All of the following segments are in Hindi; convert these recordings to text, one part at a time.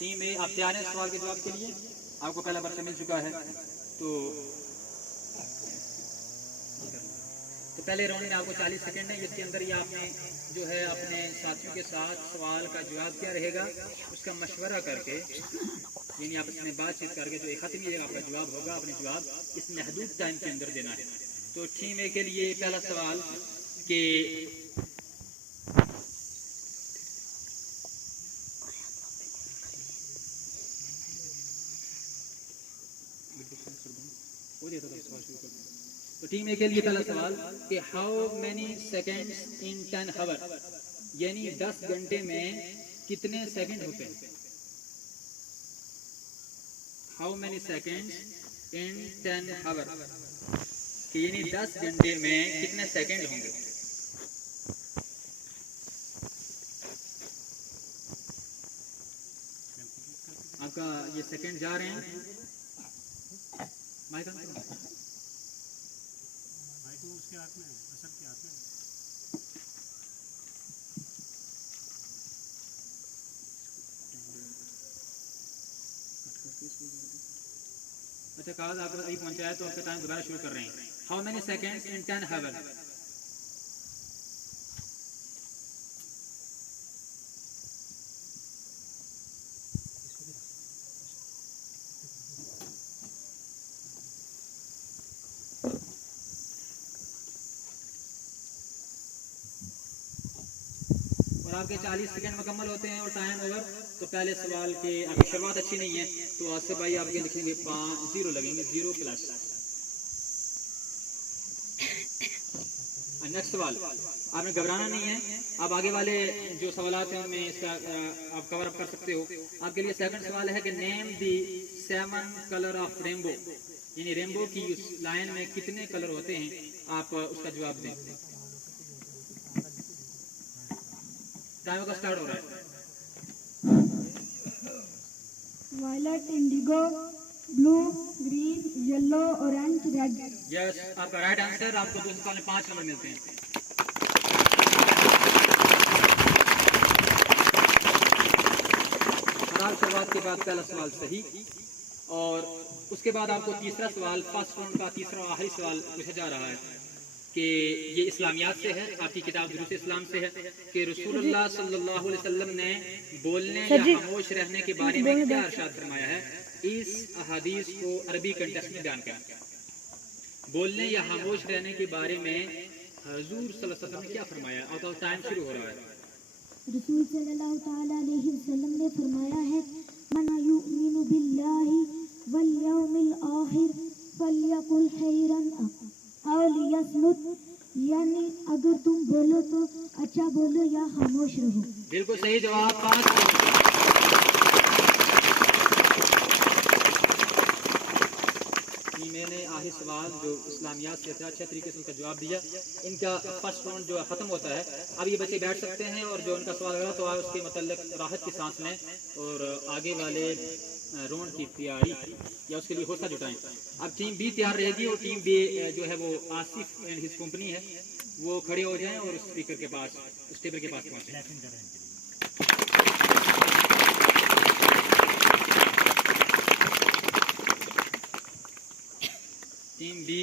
टीम में आप तैयार हैं सवाल के जवाब के लिए? आपको पहला पर्चा मिल चुका है। तो पहले राउंड में आपको 40 सेकंड है, इसके अंदर ये आपने जो है अपने साथियों के साथ सवाल का जवाब क्या रहेगा उसका मशवरा करके, यानी आप इसमें बातचीत करके जो एक खत्म आपका जवाब होगा, अपने जवाब इस महदूद टाइम के अंदर देना है। तो टीम ए के लिए पहला सवाल कि तो टीम ए के लिए पहला सवाल कि how many seconds in 10 hour, यानी 10 घंटे में कितने सेकंड होते हैं? How many seconds in 10 hour, यानी 10 घंटे में कितने सेकंड होंगे? आपका ये सेकंड जा रहे हैं। माइक उसके हाथ में, असद के हाथ में। अच्छा काज आप अभी पहुंचाया तो आपका टाइम दोबारा शुरू कर रहे हैं। How many seconds in 10 hour? और आपके 40 सेकंड मुकम्मल होते हैं और टाइम ओवर। तो पहले सवाल के आपकी शुरुआत अच्छी नहीं है तो आसिफ भाई आपके लिखेंगे 5 0 लगेंगे, 0 प्लस। नेक्स्ट सवाल, आपने घबराना नहीं है, आप आगे वाले जो सवालात हैं उनमें इसका आप कवर अप कर सकते हो। आपके लिए सेकंड सवाल है कि name the 7 colour of rainbow, यानी रेनबो की उस लाइन में कितने कलर होते हैं, आप उसका जवाब दें। टाइम का स्टार्ट हो रहा है। Violet, indigo, blue, green, yellow, orange, red. Yes, आपका राइट आंसर। आपको दूसरे सवाल में 5 नंबर मिलते हैं। खराब शुरुआत के बाद पहला सवाल सही, और उसके बाद आपको तीसरा सवाल, फर्स्ट राउंड का तीसरा आखिरी सवाल पूछा जा रहा है कि ये इस्लामियात से है, आपकी किताब दुरूस इस्लाम से है कि रसूलुल्लाह सल्लल्लाहु अलैहि वसल्लम ने बोलने या खामोश रहने के बारे में क्या इरशाद फरमाया है। इस अहादीस को अरबी कंटेक्स्ट में बयान करें। बोलने या खामोश रहने के बारे में हुजूर सल्लल्लाहु अलैहि वसल्लम ने क्या फरमाया। और टाइम शुरू हो रहा है। रसूल सल्लल्लाहु तआला अलैहि वसल्लम ने फरमाया है, मन युमिनु बिल्लाहि वल यौमिल आखिर फलयकुल खैरन औ लियस्मुत, यानी अगर तुम बोलो तो अच्छा बोलो या खामोश रहो। बिल्कुल सही जवाब। 5 मैंने आखिरी सवाल जो इस्लामियात से था अच्छे तरीके से उनका जवाब दिया। इनका फर्स्ट राउंड जो खत्म होता है, अब ये बच्चे बैठ सकते हैं और जो उनका सवाल गलत हुआ उसके मतलब राहत की सांस लें और आगे वाले राउंड की तैयारी या उसके लिए हौसला जुटाएं। अब टीम बी तैयार रहेगी और टीम बी जो है वो आसिफ एंड हिज कंपनी है, वो खड़े हो जाएं और स्पीकर के पास, उस टेबल के पास पहुंचे। टीम बी,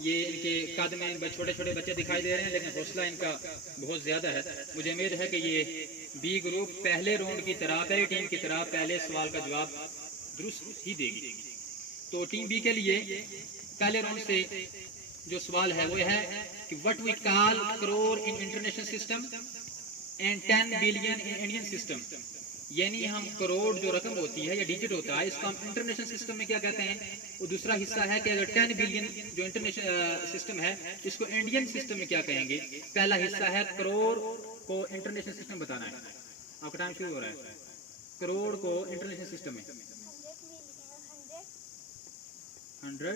ये इनके कद में छोटे छोटे बच्चे दिखाई दे रहे हैं लेकिन हौसला इनका बहुत ज्यादा है। मुझे उम्मीद है कि ये बी ग्रुप पहले राउंड की तरह, पहली टीम की तरह पहले सवाल का जवाब दुरुस्त ही देगी। तो टीम बी के लिए पहले राउंड से जो सवाल है वो है कि what we call crore in international system and 10 billion in Indian system, यानी हम करोड़ जो रकम होती है या डिजिट होता है इसको हम इंटरनेशनल सिस्टम में क्या कहते हैं। वो दूसरा हिस्सा है कि अगर 10 बिलियन जो इंटरनेशनल सिस्टम है इसको इंडियन सिस्टम में क्या कहेंगे। पहला हिस्सा है करोड़ को इंटरनेशनल सिस्टम बताना है। आपका टाइम शुरू हो रहा है। करोड़ को इंटरनेशनल सिस्टम में 100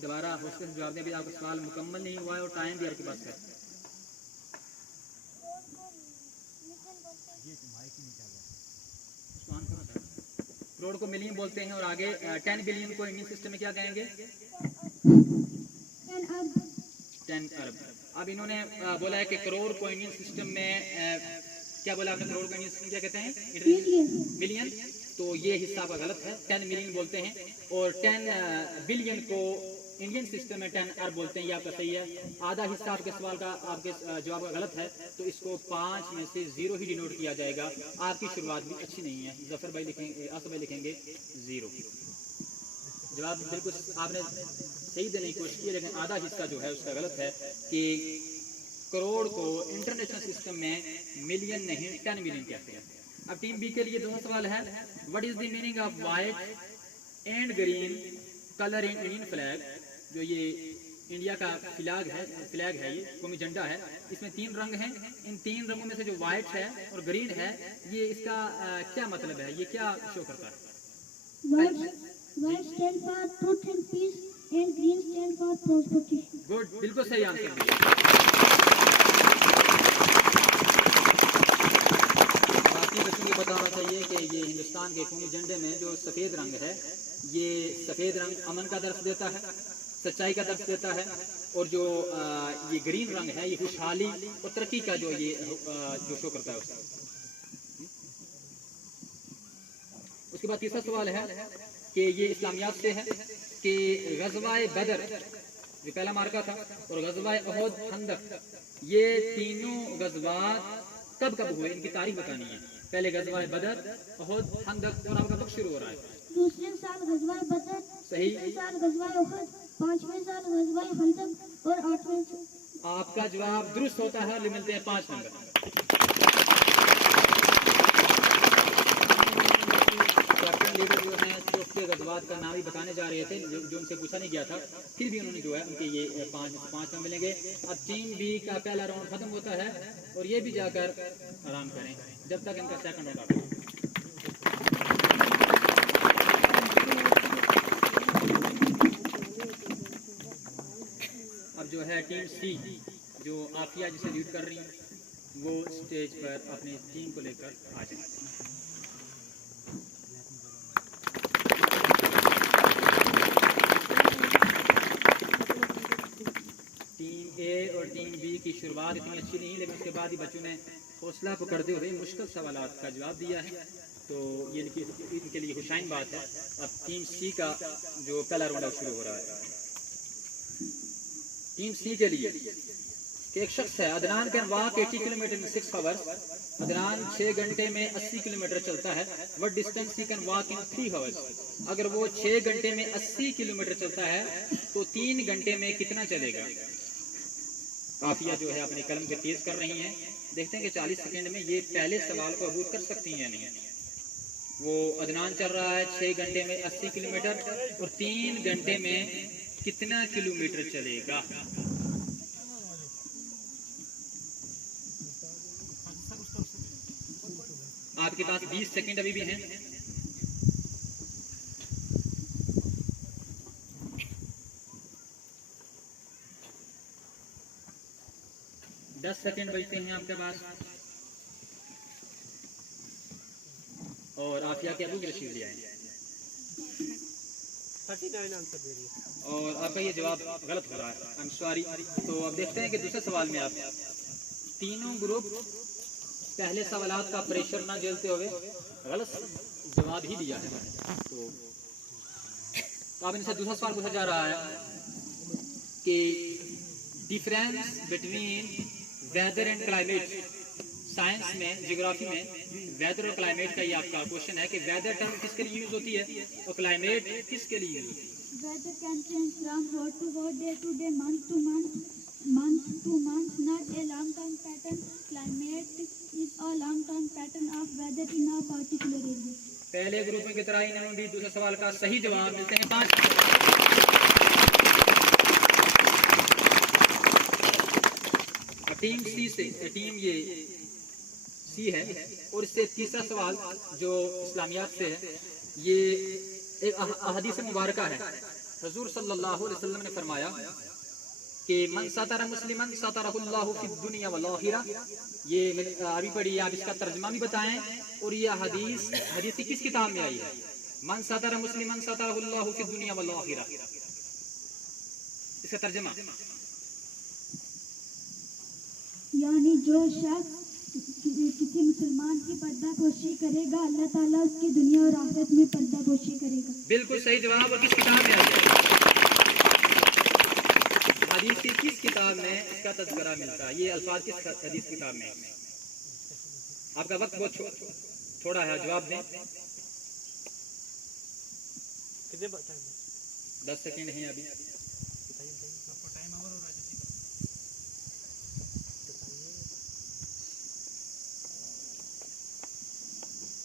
दोबारा हौसले से जवाब दें। अभी आपका सवाल मुकम्मल नहीं हुआ है और टाइम भी आपके पास है। करोड़ को मिलियन बोलते हैं और आगे 10 बिलियन को इंडियन सिस्टम में क्या कहेंगे। 10 अरब। अब इन्होंने बोला है कि करोड़ को इंडियन सिस्टम में क्या बोला आपने, करोड़ को इंडियन सिस्टम क्या कहते हैं, मिलियन। तो ये हिस्सा आपका गलत है, 10 मिलियन बोलते हैं, और 10 बिलियन को इंडियन सिस्टम में 10 अरब बोलते हैं, ये आपका सही है। आधा हिस्सा आपके सवाल का, आपके जवाब का गलत है, तो इसको 5 में से 0 ही डिनोट किया जाएगा। आपकी शुरुआत भी अच्छी नहीं है। जफर भाई लिखेंगे, असद भाई लिखेंगे 0। जवाब बिल्कुल आपने सही देने की कोशिश की, लेकिन आधा हिस्सा जो है उसका गलत है कि करोड़ को इंटरनेशनल सिस्टम में मिलियन नहीं 10 मिलियन कहते हैं। अब टीम बी के लिए दूसरा सवाल है, what is the meaning of white and green colour in Indian flag. जो ये इंडिया का फ्लैग है, ये कौमी झंडा है, इसमें 3 रंग हैं। इन 3 रंगों में से जो वाइट है और ग्रीन है, ये इसका क्या मतलब है, ये क्या शो करता है? White stand for truth and peace and green stand for prosperity. Good, बिल्कुल सही आंसर दिया। बाकी बच्चों को पता होना चाहिए कि ये हिंदुस्तान के कौमी झंडे में जो सफ़ेद रंग है, ये सफ़ेद रंग अमन का दर्ज देता है, सच्चाई का दर्ज देता है, और जो ये ग्रीन रंग है, ये खुशहाली और तरक्की का जो ये जो शो करता है उसका। उसके बाद तीसरा सवाल है कि ये इस्लामियात से है कि गज़वाए बदर जो पहला मार्का था और गज़वाए उहद, खंदक, ये तीनों गज़वात कब कब हुए, इनकी तारीख बतानी है। पहले गज़वाए बदर, उहद, खंदक, और आपका वक्त शुरू हो रहा है। दूसरे साल गज़वाए बदर, सही। तीसरे साल गज़वाए उहद, 5वें साल गज़वाए खंदक और 8वें साल। आपका जवाब दुरुस्त होता है, ले मिलते हैं 5 नंबर। कैप्टन लीडर जो है के गज़वात का नाम ही बताने जा रहे थे, जो उनसे पूछा नहीं गया था, फिर भी उन्होंने जो है उनके ये 5 नंबर मिलेंगे। अब टीम बी का पहला राउंड खत्म होता है और ये भी जाकर आराम करें जब तक इनका सेकंड राउंड आता है। अब जो है टीम सी, जो आफिया जिसे लीड कर रही है, वो स्टेज पर अपनी टीम को लेकर आ जाए। और टीम बी की शुरुआत इतनी अच्छी नहीं, लेकिन उसके बाद ही बच्चों ने हौसला पकड़ते हुए मुश्किल सवालात का जवाब दिया है, तो ये इनके लिए खुशाइन बात है। अब टीम सी का जो पहला राउंड शुरू हो रहा है। टीम सी के लिए एक शख्स है, Adnan can walk 80 kilometre in 6 hours. Adnan 6 घंटे में 80 किलोमीटर चलता है। What distance he can walk in 3 hours. अगर वो 6 घंटे में 80 किलोमीटर चलता है तो 3 घंटे में कितना चलेगा। आफिया जो है अपने कलम के तेज कर रही हैं, देखते हैं कि 40 सेकंड में ये पहले सवाल को अबूर कर सकती हैं या नहीं। वो अदनान चल रहा है 6 घंटे में 80 किलोमीटर और 3 घंटे में कितना किलोमीटर चलेगा। आपके पास 20 सेकंड अभी भी हैं। दस सेकंड बचते हैं आपके पास। और आफिया के अबू की रशीद ले आए 39 आंसर दे रही है और आपका ये जवाब गलत हो रहा है। I am sorry. तो अब देखते हैं कि दूसरे सवाल में आप तीनों ग्रुप पहले सवालात का प्रेशर ना झेलते हुए गलत जवाब ही दिया है। तो अब इनसे दूसरा सवाल पूछा जा रहा है कि difference between weather and climate. Science में, ज्योग्राफी में वेदर और क्लाइमेट का ये आपका क्वेश्चन है कि वेदर टर्म किसके लिए यूज होती है और क्लाइमेट किसके लिए यूज होती है। Weather can change from hot to hot, day to day, month to month, month to month, not a long-term pattern. Climate is a long-term pattern of weather in a particular area. पहले ग्रुप में की तरह इन्होंने भी दूसरे सवाल का सही जवाब मिलते हैं 5। टीम सी से, टीम ये सी है और इससे तीसरा सवाल जो इस्लामियात से है, ये एक अहदीस मुबारका है। हुजूर सल्लल्लाहु अलैहि वसल्लम ने फरमाया कि मन सतरा मुस्लिमन सतरहुल्लाहु फिद दुनिया वल आखिरा। ये अभी पढ़िए, आप इसका तर्जुमा भी बताएं। और ये हदीस किस किताब में आई है? मन सतरा मुस्लिमन सतरहुल्लाहु फिद दुनिया वल आखिरा। इसका तर्जुमा यानी जो शख्स किसी मुसलमान की पर्दापोशी करेगा, अल्लाह ताला उसकी दुनिया और आखिरत में पर्दापोशी करेगा। बिल्कुल सही जवाब। और किस किताब में आता है? हदीस की किस किताब में इसका तज़किरा मिलता है? ये अल्फाज किस हदीस किताब में? आपका वक्त बहुत थोड़ा है, जवाब दें। कितने टाइम 10 सेकेंड है अभी।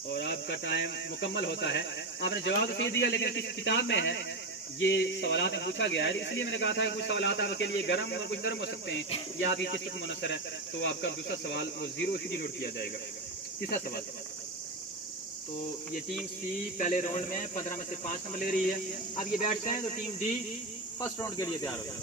और आपका टाइम मुकम्मल होता है। आपने जवाब तो सही दिया, लेकिन किस किताब में है ये सवालात में पूछा गया है, इसलिए मैंने कहा था कि कुछ सवालात आपके लिए गर्म और कुछ नरम हो सकते हैं, या आपकी किस्मत मुनसर है तो आपका दूसरा सवाल वो 0 ही नोट किया जाएगा। तीसरा सवाल, तो ये टीम सी पहले राउंड में 15 में से 5 नंबर ले रही है। अब ये बैठते हैं तो टीम डी फर्स्ट राउंड के लिए तैयार हो जाए।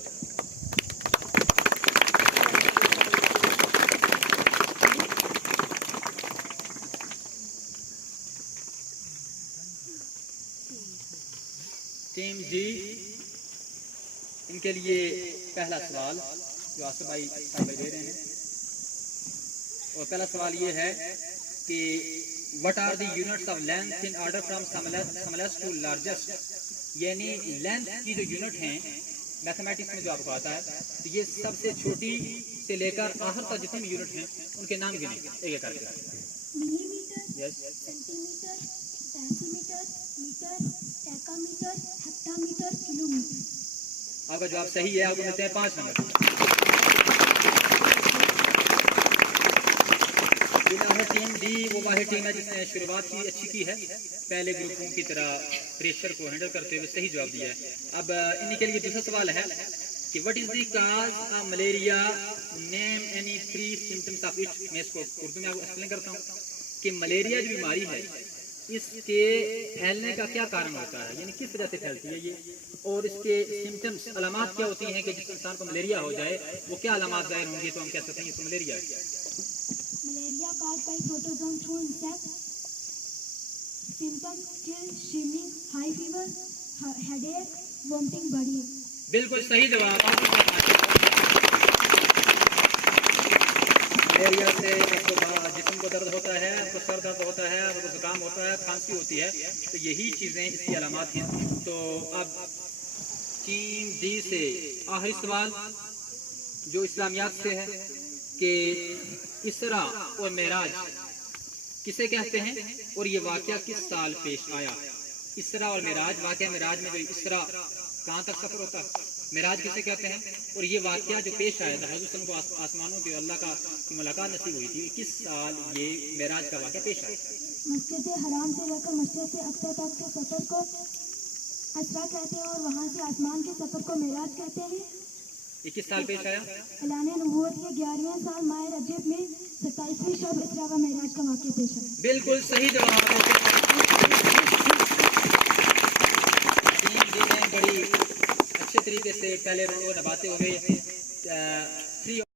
टीम जी, इनके लिए पहला सवाल जो आसिफ भाई दे रहे हैं, और पहला सवाल ये है कि what are the units of length in order from smallest to largest, यानी लेंथ की जो यूनिट हैं मैथमेटिक्स में जो आपको आता है, तो ये सबसे छोटी से लेकर आखिर तक जितने भी यूनिट हैं उनके नाम गिने एक एक करके। Millimetre, yes, centimetre, decimetre, metre, decametre, hectometre, kilometre. आपका जवाब सही है। आपको मिलते हैं 5 नंबर। टीम डी वो वाहिद टीम है जिसने शुरुआत की अच्छी की है, पहले ग्रुपों की तरह प्रेशर को हैंडल करते हुए सही जवाब दिया है। अब इन्हीं के लिए दूसरा सवाल है कि what is the cause of malaria, name any 3 symptoms of it. मैं इसको उर्दू में आपको एक्सप्लेन करता हूँ कि मलेरिया जो बीमारी है इसके फैलने का क्या कारण होता है, यानी किस वजह से फैलती है ये, और इसके सिम्टम्स अलामात क्या होती हैं कि जिस इंसान को मलेरिया हो जाए वो क्या अलामात जाहिर होंगी तो हम कह सकते हैं इसको मलेरिया है। Malaria caused by protozoan through insects. Symptoms: chill, shivering, high fever, headache, vomiting, body ache. बिल्कुल सही जवाब। मलेरिया से आपको जिस्म को दर्द होता है, आपको सर दर्द होता है, आपको जुकाम होता है, खांसी होती है, तो यही चीज़ें इसकी अलामात हैं। तो अब टीम डी से आखिरी सवाल जो इस्लामियात से है कि इसरा और मेराज किसे कहते हैं और ये वाक़या किस साल पेश आया। इसरा और मेराज, वाक़या मेराज में जो इसरा कहाँ तक सफ़र होता है, मेराज किसे कहते हैं, और ये वाक़या जो पेश आया था हज़रत सल्लल्लाहु अलैहि वसल्लम को आसमानों की अल्लाह का की मुलाकात नसीब हुई थी, किस साल ये मेराज का वाक़या पेश आया। मस्जिद हराम से लेकर मस्जिद से अक्सा तक के सफ़र को असरा कहते हैं और वहाँ से आसमान के सफ़र को मेराज कहते हैं। ये किस साल पेश आया? ऐलान नबूवत के 11वें साल माह रजब में 27वीं शब इसरा व मेराज का वाक़या पेश आया। बिल्कुल सही जवाब। बड़ी अच्छे तरीके से पहले रोड दबाते हुए